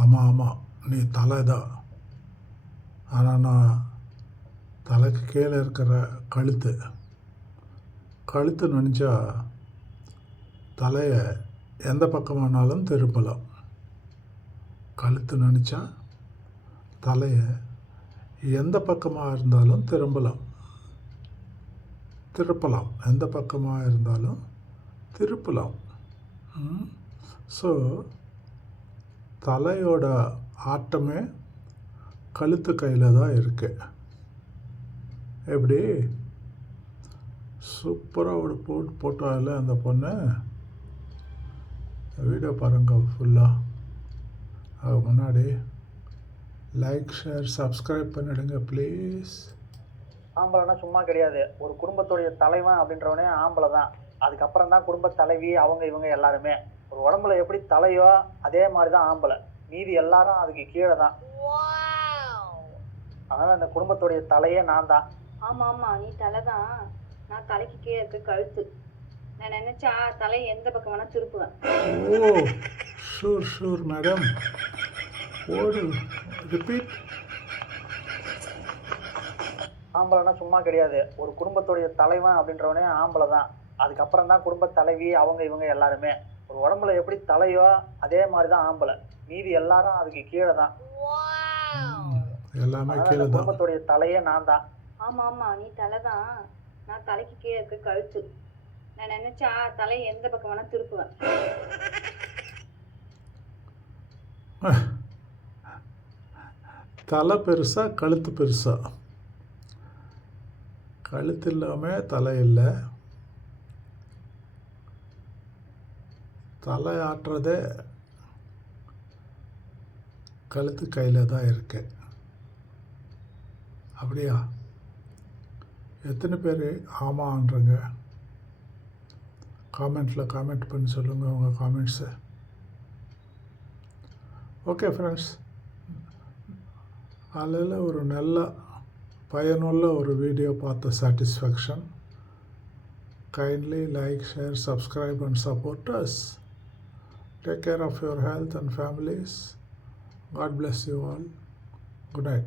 ஆமாம் ஆமாம், நீ தலை தான். ஆனால் நான் தலைக்கு கீழே இருக்கிற கழுத்து கழுத்து நினச்சா தலையை எந்த பக்கமானாலும் திருப்பலாம். கழுத்து நினச்சா தலையை எந்த பக்கமாக இருந்தாலும் திருப்பலாம். எந்த பக்கமாக இருந்தாலும் திருப்பலாம். ஸோ தலையோட ஆட்டமே கழுத்து கையில் தான் இருக்கு. எப்படி சூப்பராக ஒரு போட்டால அந்த பொண்ணு. வீடியோ பாருங்க ஃபுல்லாக. அது முன்னாடி லைக் ஷேர் சப்ஸ்கிரைப் பண்ணிடுங்க ப்ளீஸ். ஆம்பளைனா சும்மா கிடையாது. ஒரு குடும்பத்துடைய தலைவன் அப்படின்றவனே ஆம்பளை தான். அதுக்கப்புறம் தான் குடும்ப தலைவி அவங்க இவங்க எல்லாருமே. ஒரு உடம்புல எப்படி தலையோ அதே மாதிரி தான் ஆம்பளை. மீதி எல்லாரும் அதுக்கு கீழே தான். அதனால அந்த குடும்பத்துடைய தலையே நான் தான். ஆமா ஆமா, நீ தலை தான். நான் தலைக்கு கீழே இருக்க கழுத்து. நான் நினைச்சா தலை எந்த பக்கம் வேணா திருப்புவேன். Oh sure madam. ஓடு ரிப்பீட். ஆம்பளைனா சும்மா கிடையாது. ஒரு குடும்பத்துடைய தலைவன் அப்படின்றவனே ஆம்பளை தான். அதுக்கப்புறம் தான் குடும்ப தலைவி அவங்க இவங்க எல்லாருமே. ஒரு உடம்புல எப்படி தலையோ அதே மாதிரி தான் ஆம்பளை. மீதி எல்லாரும் அதுக்கு கீழே தான். எல்லாமே கீழே தான். குடும்பத்துடைய தலையே நான் தான். ஆமா ஆமா, நீ தலை தான். நான் தலைக்கு கீழே இருக்க கழுத்து. நான் நினைச்சா தலை எந்த பக்கம் வேணா திருப்புவேன். தலை பெருசா கழுத்து பெருசா? கழுத்து இல்லாமல் தலை இல்லை. தலை ஆட்டுறதே கழுத்து கையில் தான் இருக்கு. அப்படியா? எத்தனை பேர் ஆமான்றங்க? காமெண்ட்டில் காமெண்ட் பண்ணி சொல்லுங்கள் உங்கள் காமெண்ட்ஸை. ஓகே ஃப்ரெண்ட்ஸ், அதில் ஒரு நல்ல பயனுள்ள ஒரு வீடியோ பார்த்த satisfaction. Kindly like share subscribe and support us. Take care of your health and families. God bless you all. Good night.